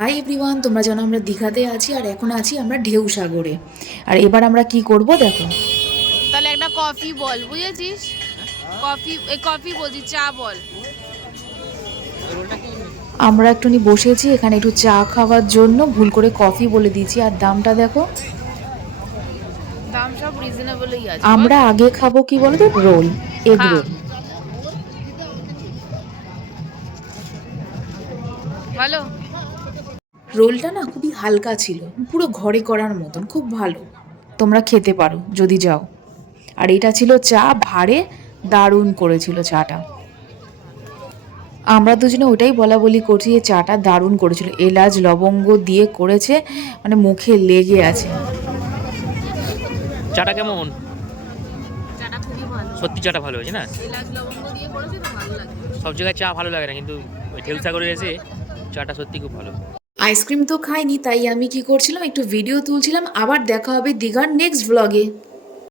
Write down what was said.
Hi everyone, তোমরা জানো আমরা দীঘাতে আছি আর এখন আছি আমরা ঢেউ সাগরে। আর এবার আমরা কি করব দেখো। তাহলে একটা কফি বল, বুঝেছিস? কফি বলছি, চা বল। আমরা একটুখানি বসেছি এখানে একটু চা খাওয়ার জন্য, ভুল করে কফি বলে দিয়েছি। আর দামটা দেখো, দাম সব রিজনেবলই আছে বল। আমরা আগে খাবো কি বলো তো, রোল, এগ খা, রোল। ভালো। রোলটা না খুবই হালকা ছিল, পুরো ঘরে করার মতন, খুব ভালো। তোমরা খেতে পারো যদি যাও। আর এটা ছিল চা, ভাঁড়ে, দারুণ করেছিল চাটা। আমরা দুজনে ওটাই বলা বলি করছি যে চাটা দারুণ করেছিল, এলাচ লবঙ্গ দিয়ে করেছে, মানে মুখে লেগে আছে। চাটা কেমন? চাটা খুবই ভালো, সত্যি চাটা ভালো হয়েছে না? এলাচ লবঙ্গ দিয়ে করেছে তো ভালো লাগে। সব জায়গায় চা ভালো লাগে না, কিন্তু ওই ঢেউসাগরে এসে চাটা সত্যি খুব ভালো। আইসক্রিম তো খাইনি, তাই আমি কি করছিলাম, একটু ভিডিও তুলছিলাম। আবার দেখা হবে দীঘার নেক্সট ব্লগে।